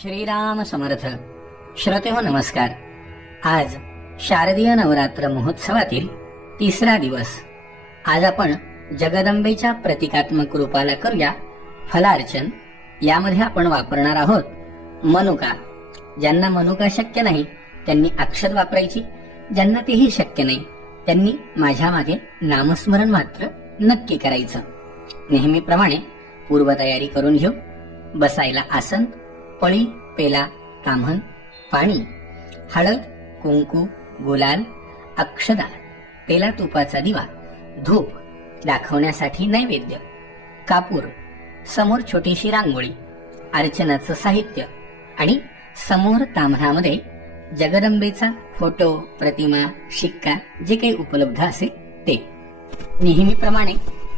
श्रीराम समर्थ. श्रोतेहो नमस्कार. आज शारदीय नवरात्र महोत्सवातील तिसरा दिवस. आज आपण जगदंबेच्या प्रतिकात्मक रूपाला करूया फलार्चन. यामध्ये आपण वापरणार आहोत मनुका. ज्यांना मनुका शक्य नाही त्यांनी अक्षत वापरायची. ज्यांना तेही शक्य नाही त्यांनी माझ्या मागे नामस्मरण मात्र नक्की करायचं. नेहमीप्रमाणे पूर्वतयारी करून घेऊ. बसायला आसन, पळी, पेला, ताम्हण, पाणी, हळद, कुंकू, गुलाल, अक्षदा, तेला तुपाचा दिवा, धूप, दाखवण्यासाठी नैवेद्य, कापूर, समोर छोटीशी रांगोळी, अर्चनाचं साहित्य आणि समोर ताम्हणामध्ये जगदंबेचा फोटो, प्रतिमा, शिक्का जे काही उपलब्ध असेल ते. नेहमीप्रमाणे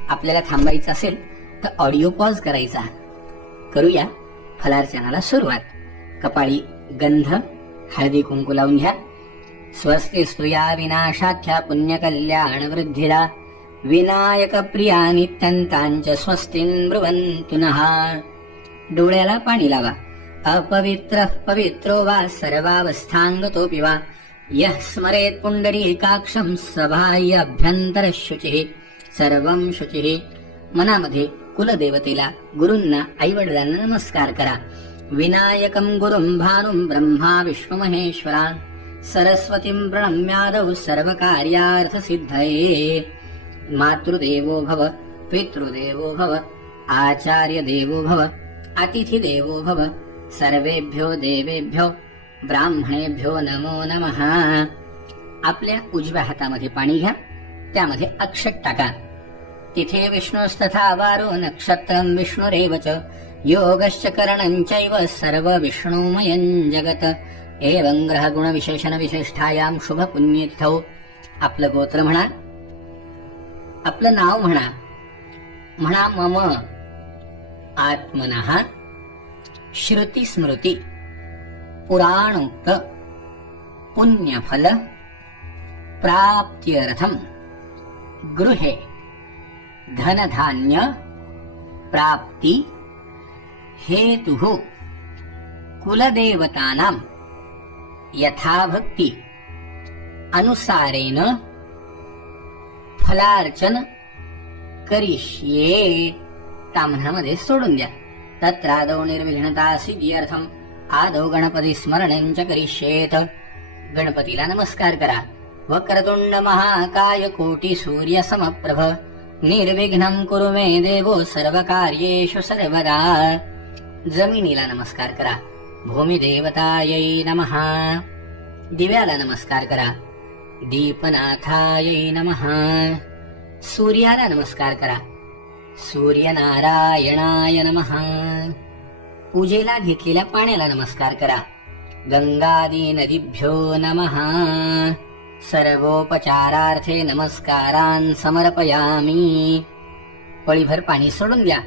आपल्याला थांबायचं असेल तर ऑडिओ पॉज करायचा. करूया फलार्चनाला सुरुवात. कपाळी गंध, हळदी कुंकू लावून घ्या. स्वस्ति स्तुया विनाशाख्या पुण्यकल्याण वृद्धिदा विनायक प्रिया नित्यंतांच स्वस्तिन ब्रुवन्तु नः. डोळ्याला पाणी लावा. अपवित्र पवित्रो वा सर्वावस्थांगतोऽपि वा यः स्मरेत् पुंडरीकाक्षं सबाह्य अभ्यंतर शुचिः सर्वं शुचिः. मनामध्ये कुलदेवतेला, गुरूंना, आईवडिलांना नमस्कार करा. विनायकं गुरुं भानुं ब्रह्मा विष्णुमहेश्वरा सरस्वतीं प्रणम्यादौ सर्वकार्यार्थसिद्धये. मातृदेवो भव, पितृदेवो भव, आचार्यदेवो भव, अतिथिदेवो भव. सर्वेभ्यो देवेभ्यो ब्राह्मणेभ्यो नमो नमः. आपल्या उजव्या हातामध्ये पाणी घ्या. त्यामध्ये अक्षत टाका. तिथे विष्णुस्तथा वारो नक्षत्रं विष्णुरेव च योगश्च करणं चैव सर्व विष्णुमयं जगत. एवं ग्रह गुण विशेषण विशिष्टायां शुभ पुण्यतिथौ. आपलं गोत्र म्हणा, आपलं नाव म्हणा. म्हणा मम आत्मनः श्रुती स्मृती पुराणोक्त पुण्यफल प्राप्त्यर्थं गृहे धनधान्य प्राप्ति हेतुः कुलदेवतानां यथाभक्ति अनुसारेण फलार्चन करिष्ये. ताम्हणामध्ये सोडून द्या. तत्रादौ निर्विघ्नता सिद्ध्यर्थं आदौ गणपती स्मरणं च करिष्येत. गणपतीला नमस्कार करा. वक्रतुंड महाकाय कोटी सूर्य समप्रभ निर्विघ्नं कुरु मे देवो सर्वकार्येषु सर्वदा. जमिनीला नमस्कार करा. भूमिदेवतायै नमः. दिव्याला नमस्कार करा. दीपनाथायै नमः. सूर्याला नमस्कार करा. सूर्यनारायणाय नमः. पूजेला घेतलेल्या पाण्याला नमस्कार करा. गंगादी नदीभ्यो नमः. सर्वोपचारार्थे नमस्कारान् समर्पयामि. पळीभर पाणी सोडून द्या.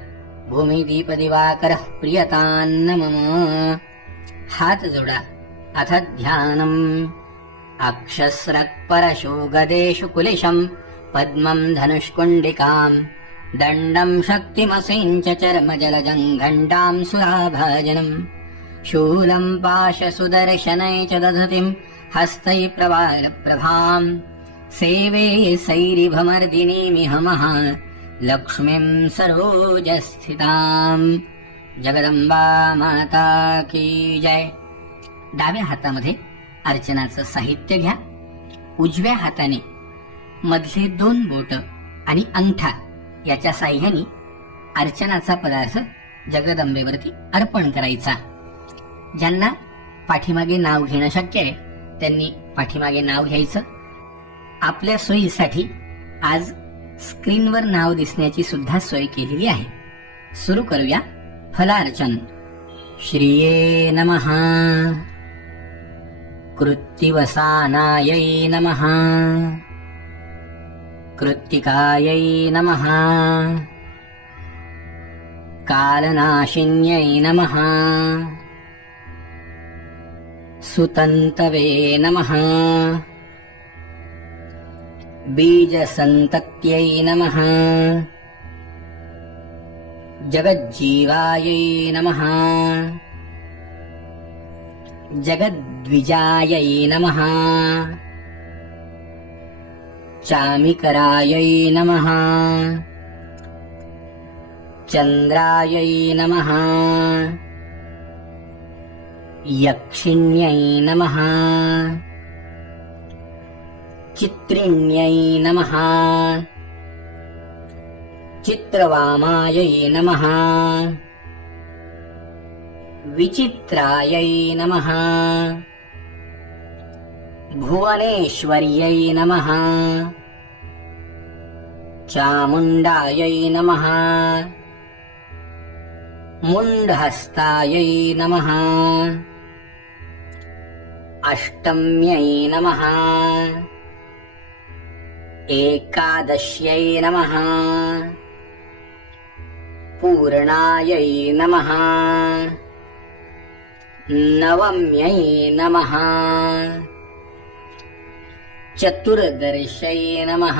भूमी दीप दिवाकरः प्रियतान्न मम. हात जोडा. अथ ध्यानम्. अक्षस्रक्परशो गदेषु कुलिशम् पद्मम् धनुष्कुण्डिकाम् दण्डम् शक्तिमसिञ्च चर्मजलजम् घण्टाम् सुराभाजनम् शूलम् पाशसुदर्शनै च दधतिम् हस्तै प्रवालप्रभाम् सेवे सैरिभमर्दिनीमिहमः लक्ष्मीम् सरोजस्थिताम्. जगदंबा माता की जय. डाव्या हातामध्ये अर्चनाचं साहित्य घ्या. उजव्या हाताने मधले 2 बोट आणि अंगठा याच्या साह्याने अर्चनाचा पदार्थ जगदंबेवरती अर्पण करायचा. ज्यांना पाठीमागे नाव घेणं शक्य आहे त्यांनी पाठीमागे नाव घ्यायचं. आपल्या सोयीसाठी आज स्क्रीनवर नाव दिसण्याची सुद्धा सोय केलेली आहे. सुरू करूया फलार्चन. श्रिये नमः. कृत्तिवसानायै नमः. कृत्तिकायै नमः. कालनाशिन्यै नमः. सुतन्तवे नमः. बीजसन्तत्यै नमः. जगज्जीवायै नमः. जगद्विजायै नमः। चामिकरायै नमः। चन्द्रायै नमः। यक्षिण्यै नमः। चित्रिण्यै नमः। चित्रवामायै नमः। विचित्रायै नमः। भुवनेश्वर्यै नमः। चामुण्डायै नमः। मुण्डहस्तायै नमः। अष्टम्यै नमः। एकादश्यै नमः। पूर्णायै नमः। नवम्यै नमः। चतुर्दश्यै नमः।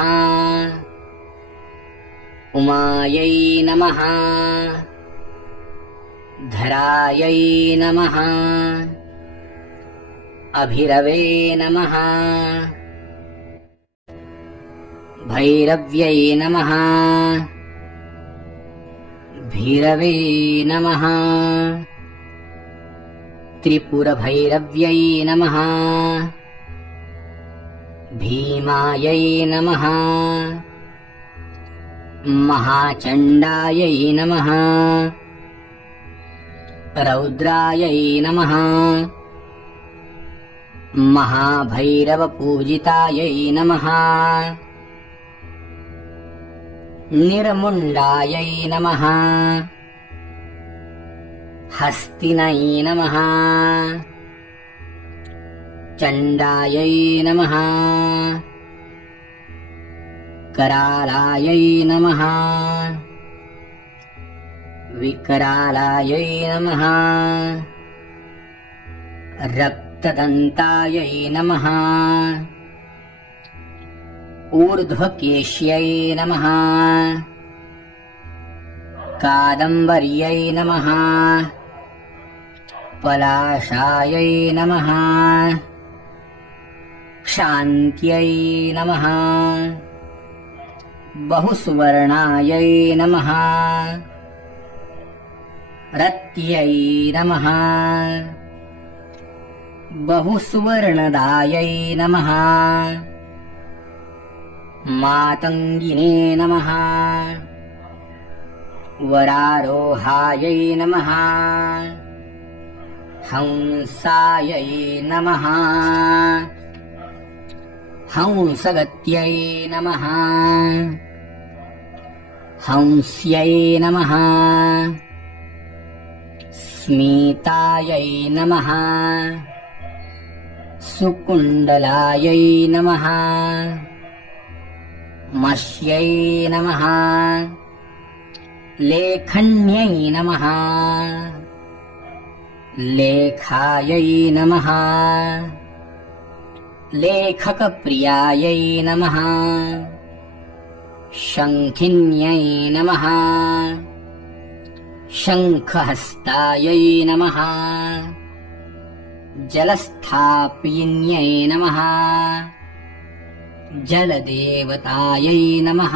उमायै नमः। धरायै नमः। अभिरवे नमः। भैरव्यै नमः। भैरवे नमः। त्रिपुरभैरव्यै नमः। भीमायै नमः। महाचण्डायै नमः। रौद्रायै नमः। महाभैरवपूजितायै नमः। निर्मुण्डायै नमः। हस्तिनै नमः। चण्डायै नमः। करालायै नमः। विकरालायै नमः। रक्तदन्तायै नमः। ऊर्ध्वकेश्यै नमः। कादम्बर्यै नमः। पलाशायै नमः। क्षान्त्यै नमः। बहुसुवर्णायै नमः। रत्यै नमः। बहुसुवर्णदायै नमः। मातङ्गिने नमः। वरारोहायै नमः। हंसायै नमः। हंसगत्यै नमः। हंस्यै नमः। स्मितायै नमः। सुकुण्डलायै नमः। मष्यै नमः। लेखन्यै नमः। लेखायै नमः। लेखकप्रियायै नमः। शङ्खिन्यै नमः। शङ्खहस्तायै नमः। जलस्थापिन्यै नमः। जलदेवतायै नमः।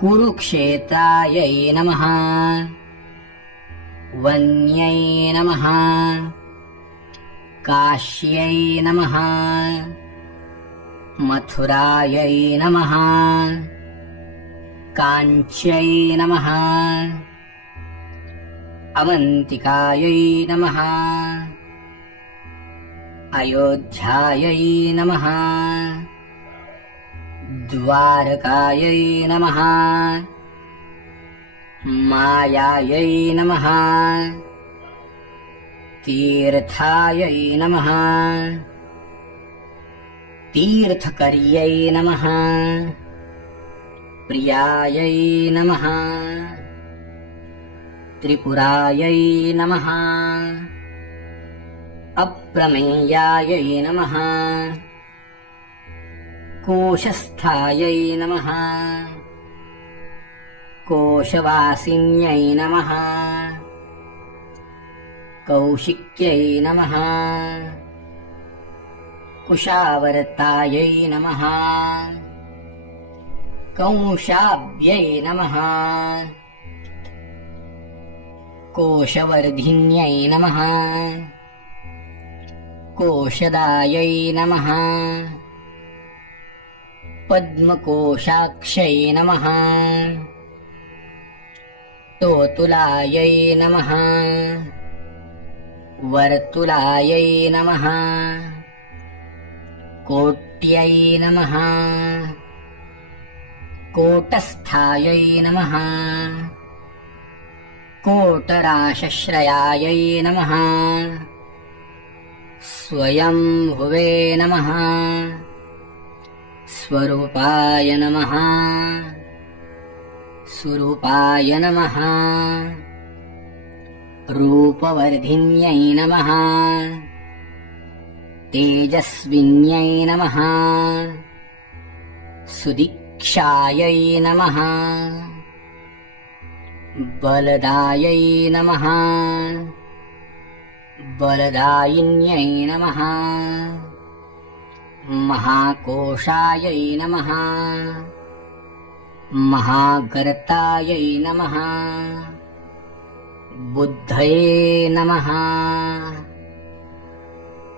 कुरुक्षेत्रायै नमः। वन्यै नमः। काश्यै नमः। मथुरायै नमः। काञ्च्यै नमः। अवन्तिकायै नमः। अयोध्यायै नमः। द्वारकायै नमः। मायायै नमः। तीर्थायै नमः। तीर्थकर्यै नमः। प्रियायै नमः। त्रिपुरायै नमः। अप्रमेयायै नमः। कोशस्थायै नमः। कोशवासिन्यै नमः। कौशिक्यै नमः कुशावर्तायै नमः कंशाभ्यै नमः कोशवर्धिन्यै नमः कोशदायै नमः पद्मकोशाक्षै नमः तोतुलायै नमः वर्तुलायै नमः कोट्यै नमः कोटस्थायै नमः कोटराशश्रयायै नमः स्वयंभुवे नमः स्वरूपाय नमः सुरूपाय नमः रूपवर्धिन्यै नमः तेजस्विन्यै नमः सुदीक्षायै नमः बलदायै नमः बलदायिन्यै नमः महाकोशायै नमः महागर्तायै नमः बुद्धये नमः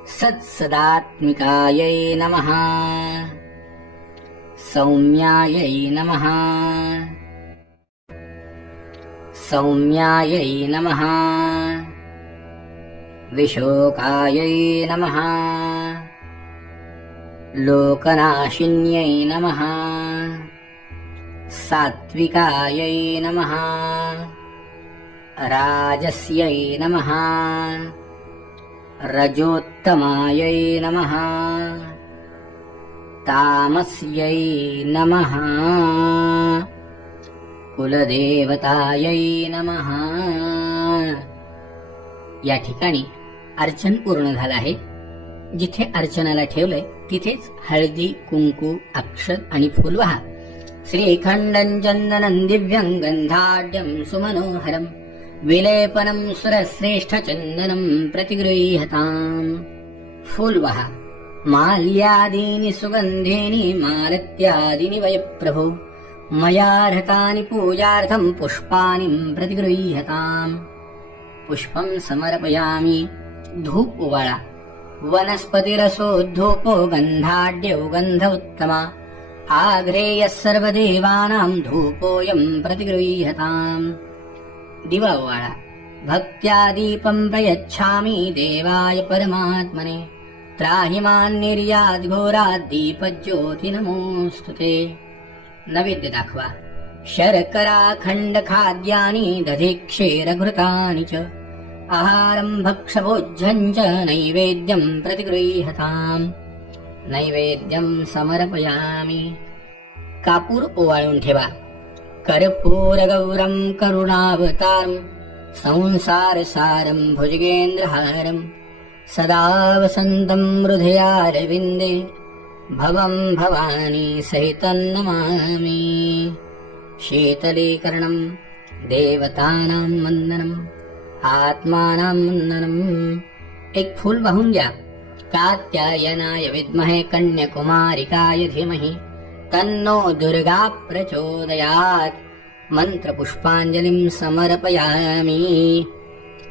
सत्सदात्मिकायै नमः सौम्यायै नमः सौम्यायै नमः विशोकायै नमः लोकनाशिन्यै नमः सात्विकायै नमः राजस्यै नमः रजोत्तमायै नमः तामस्यै नमः कुलदेवतायै नमः। या ठिकाणी अर्चन पूर्ण झालं आहे. जिथे अर्चनाला ठेवलंय तिथेच हळदी कुंकू अक्षत आणि फूल वाहा. श्रीखंडं चंदनं दिव्यं गंधाढ्यं सुमनोहरं विलेपनं सुरश्रेष्ठ चंदनं प्रतिगृह्यताम्. फूल वाहा. माल्यादीनि सुगंधीनि मालत्यादीनि वय प्रभो मयार्हतानि पूजार्थं पुष्पाणि प्रतिगृह्यताम्. पुष्पं समर्पयामि. धूप उवाळा. वनस्पतिरसो धूपो गंधाढ्यो गंध उत्तमा आघ्रेयः सर्वदेवानां धूपोऽयं प्रतिगृह्यताम्. दिवा उवाळा. भक्त्या दीपं प्रयच्छामि देवाय परमात्मने त्राहि मां निर्याद्घोरात् दीपज्योति नमोऽस्तुते. नैवेद्य दाखवा. शर्करा खंड खाद्यानि दधि क्षीरघृतानि च आहारं भक्षभोज्यं च नैवेद्यं प्रतिगृह्यताम्. नैवेद्यं समर्पयामि. कापूर ओवाळून ठेवा. कर्पूरगौरं करुणावतारं संसारसारं भुजगेन्द्रहारं सदा वसन्तं हृदयारविन्दे भवं भवानी सहितं नमामि. शीतलीकरणं देवतानां वन्दनम् आत्मानां वन्दनम्. एक फूल वाहून द्या. कात्यायनाय विद्महे कन्याकुमारिकाय धीमहि तन्नो दुर्गा प्रचोदयात्. मंत्रपुष्पांजलिं समर्पयामि.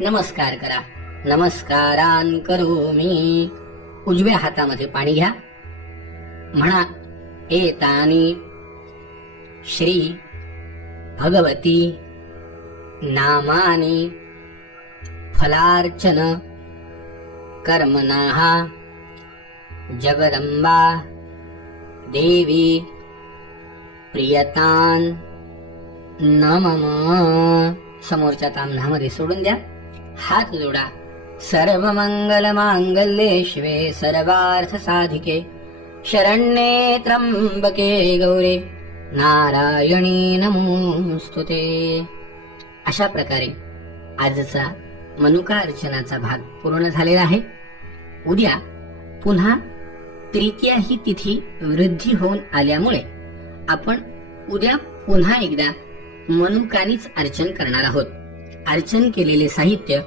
नमस्कार करा. नमस्कारान् करोमि. उजव्या हातामध्ये पाणी घ्या. म्हणा एतानि श्री भगवती नामानि फलार्चन कर्मणाः जगदंबा देवी प्रियतान् नमः. समोरच्या ताम्हणामध्ये सोडून द्या. हात जोडा. सर्व मंगल मांगल्ये शिवे सर्वार्थ साधिके शरण्ये त्र्यंबके गौरी नारायणी नमोस्तुते. अशा प्रकारे आजचा मनुका अर्चनाचा भाग पूर्ण झालेला आहे. उद्या पुन्हा तृतीया ही तिथी वृद्धी होऊन आल्यामुळे आपण उद्या पुन्हा एकदा मनुकानीच अर्चन करणार आहोत. अर्चन केलेले साहित्य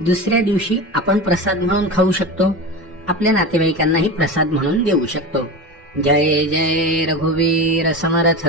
दुसऱ्या दिवशी आपण प्रसाद म्हणून खाऊ शकतो, आपल्या नातेवाईकांनाही प्रसाद म्हणून देऊ शकतो. जय जय रघुवीर समर्थ.